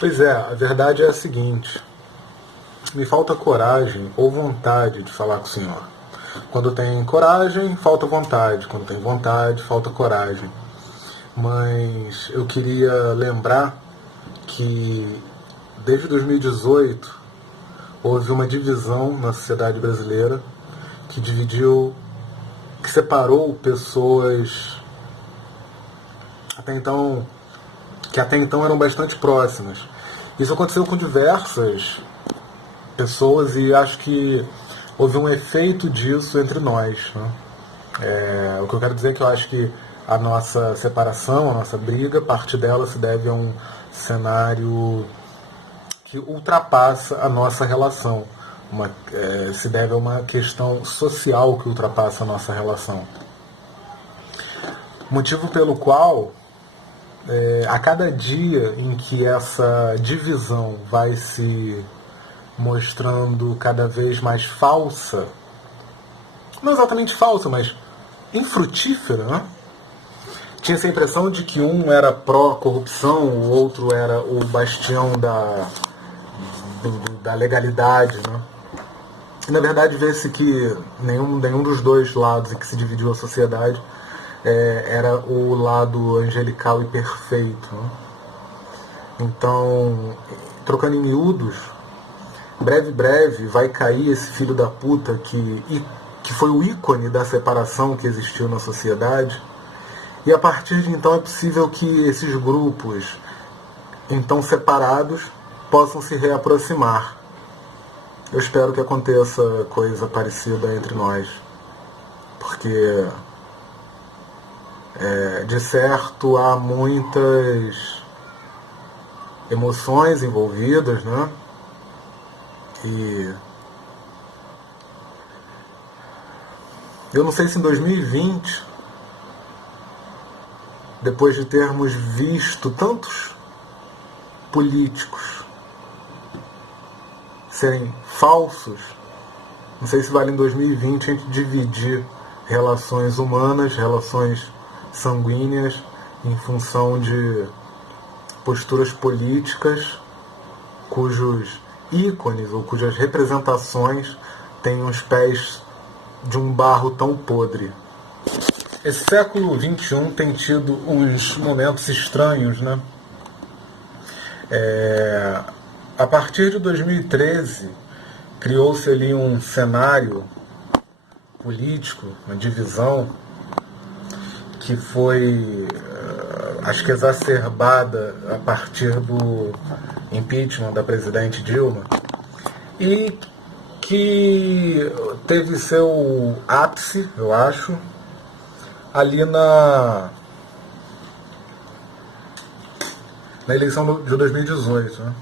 Pois é, a verdade é a seguinte: me falta coragem ou vontade de falar com o senhor. Quando tem coragem, falta vontade. Quando tem vontade, falta coragem. Mas eu queria lembrar que desde 2018 houve uma divisão na sociedade brasileira que dividiu, que separou pessoas que até então eram bastante próximas. Isso aconteceu com diversas pessoas e acho que houve um efeito disso entre nós, né? O que eu quero dizer é que eu acho que a nossa separação, a nossa briga, parte dela se deve a um cenário que ultrapassa a nossa relação. Se deve a uma questão social que ultrapassa a nossa relação. Motivo pelo qual, a cada dia em que essa divisão vai se mostrando cada vez mais falsa, não exatamente falsa, mas infrutífera, né? Tinha essa impressão de que um era pró-corrupção, o outro era o bastião da legalidade, né? E, na verdade, vê-se que nenhum dos dois lados em que se dividiu a sociedade era o lado angelical e perfeito, né? Então, trocando em miúdos, breve vai cair esse filho da puta que foi o ícone da separação que existiu na sociedade. E a partir de então é possível que esses grupos, então separados, possam se reaproximar. Eu espero que aconteça coisa parecida entre nós. Porque, de certo, há muitas emoções envolvidas, né? E eu não sei se em 2020, depois de termos visto tantos políticos serem falsos, não sei se vale em 2020 a gente dividir relações humanas, relações sanguíneas, em função de posturas políticas cujos ícones ou cujas representações têm os pés de um barro tão podre. Esse século XXI tem tido uns momentos estranhos, né? A partir de 2013, criou-se ali um cenário político, uma divisão, que foi, acho que exacerbada a partir do impeachment da presidente Dilma, e que teve seu ápice, eu acho, ali na eleição de 2018, né?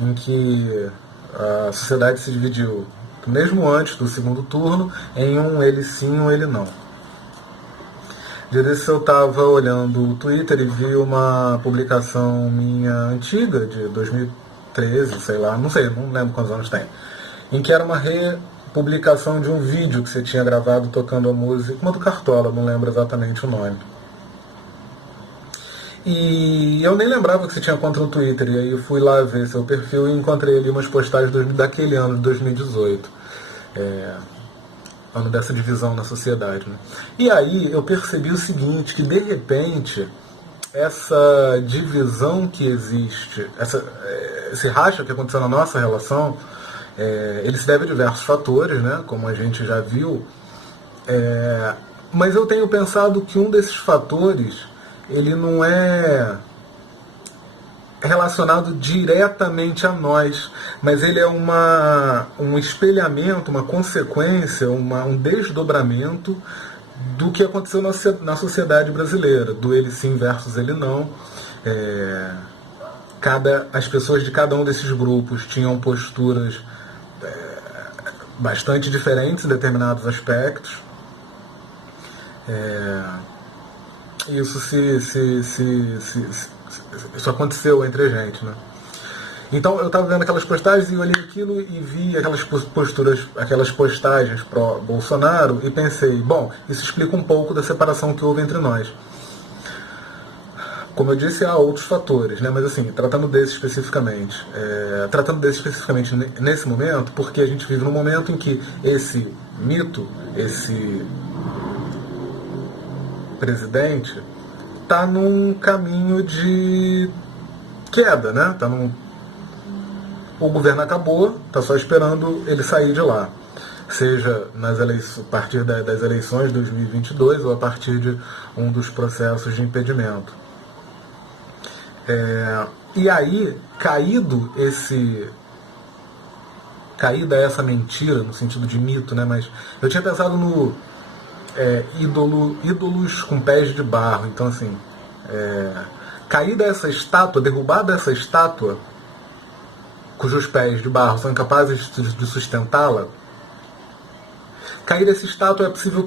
Em que a sociedade se dividiu, mesmo antes do segundo turno, em um ele sim, um ele não. Dia desses eu estava olhando o Twitter e vi uma publicação minha antiga, de 2013, sei lá, não lembro quantos anos tem, em que era uma republicação de um vídeo que você tinha gravado tocando a música, uma do Cartola, não lembro exatamente o nome. E eu nem lembrava que você tinha conta no Twitter, e aí eu fui lá ver seu perfil e encontrei ali umas postagens daquele ano, de 2018. Ano dessa divisão na sociedade, né? E aí eu percebi o seguinte, que de repente essa divisão que existe, esse racha que aconteceu na nossa relação, ele se deve a diversos fatores, né? Como a gente já viu, mas eu tenho pensado que um desses fatores, ele não é relacionado diretamente a nós, mas ele é um espelhamento, uma consequência, um desdobramento do que aconteceu na sociedade brasileira, do ele sim versus ele não. As pessoas de cada um desses grupos tinham posturas bastante diferentes em determinados aspectos. Isso aconteceu entre a gente, né? Então eu estava vendo aquelas postagens e olhei aquilo e vi aquelas postagens pró-Bolsonaro e pensei, bom, isso explica um pouco da separação que houve entre nós. Como eu disse, há outros fatores, né? Mas assim, tratando desse especificamente nesse momento, porque a gente vive num momento em que esse mito, esse presidente, está num caminho de queda, né? O governo acabou, está só esperando ele sair de lá. Seja a partir das eleições de 2022 ou a partir de um dos processos de impedimento. E aí, caída essa mentira, no sentido de mito, né? Mas eu tinha pensado no ídolos com pés de barro. Então, assim, caída essa estátua, derrubada essa estátua, cujos pés de barro são incapazes de sustentá-la, cair essa estátua é possível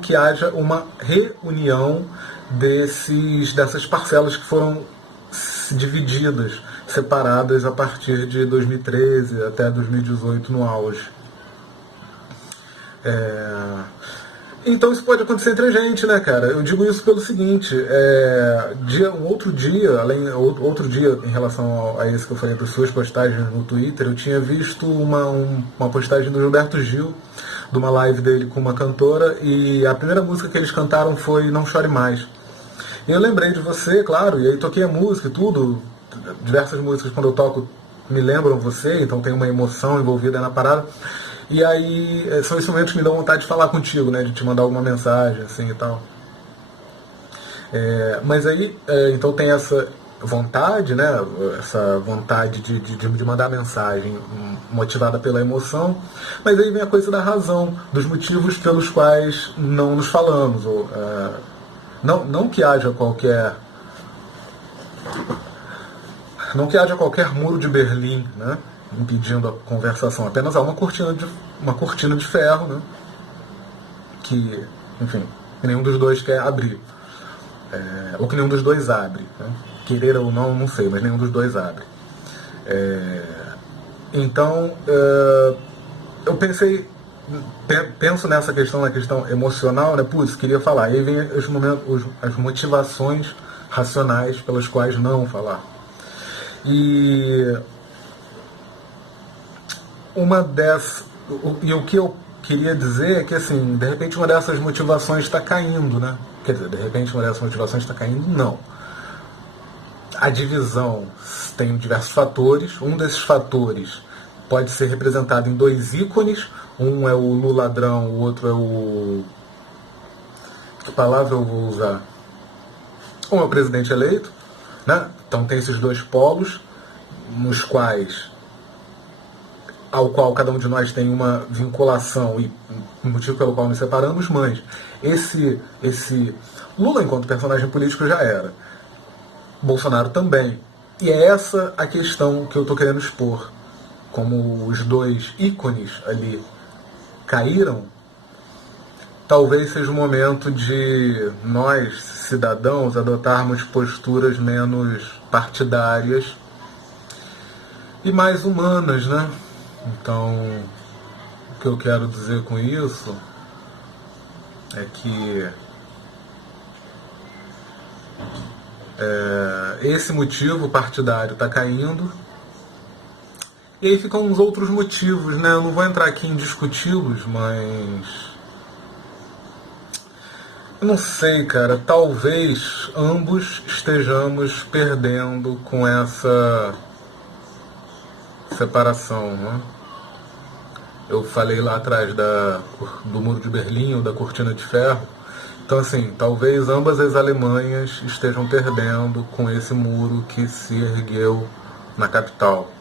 que haja uma reunião dessas parcelas que foram divididas, separadas a partir de 2013 até 2018 no auge. Então isso pode acontecer entre a gente, né, cara? Eu digo isso pelo seguinte, outro dia, em relação a esse que eu falei das suas postagens no Twitter, eu tinha visto uma postagem do Gilberto Gil, de uma live dele com uma cantora, e a primeira música que eles cantaram foi Não Chore Mais. E eu lembrei de você, claro, e aí toquei a música e tudo, diversas músicas quando eu toco me lembram você, então tem uma emoção envolvida na parada. E aí são esses momentos que me dão vontade de falar contigo, né? De te mandar alguma mensagem, assim, e tal. Mas aí, então tem essa vontade, né? Essa vontade de mandar mensagem motivada pela emoção. Mas aí vem a coisa da razão, dos motivos pelos quais não nos falamos. Não que haja qualquer muro de Berlim, né, impedindo a conversação. Apenas há uma cortina de ferro, né, que, enfim, que nenhum dos dois quer abrir. Ou que nenhum dos dois abre. Né? Querer ou não sei, mas nenhum dos dois abre. Então, eu penso nessa questão, na questão emocional, né? Putz, queria falar. E aí vem as motivações racionais pelas quais não falar. E o que eu queria dizer é que, assim, de repente uma dessas motivações está caindo, né? Quer dizer, de repente uma dessas motivações está caindo, não. A divisão tem diversos fatores. Um desses fatores pode ser representado em dois ícones. Um é o Lula ladrão, o outro é o... Que palavra eu vou usar? Um é o presidente eleito, né? Então tem esses dois polos, ao qual cada um de nós tem uma vinculação e um motivo pelo qual nos separamos, mas esse Lula enquanto personagem político já era. Bolsonaro também. E é essa a questão que eu estou querendo expor. Como os dois ícones ali caíram, talvez seja o momento de nós, cidadãos, adotarmos posturas menos partidárias e mais humanas, né? Então, o que eu quero dizer com isso é que esse motivo partidário está caindo. E aí ficam uns outros motivos, né? Eu não vou entrar aqui em discuti-los, mas... Eu não sei, cara. Talvez ambos estejamos perdendo com essa separação, né? Eu falei lá atrás do Muro de Berlim, ou da Cortina de Ferro. Então, assim, talvez ambas as Alemanhas estejam perdendo com esse muro que se ergueu na capital.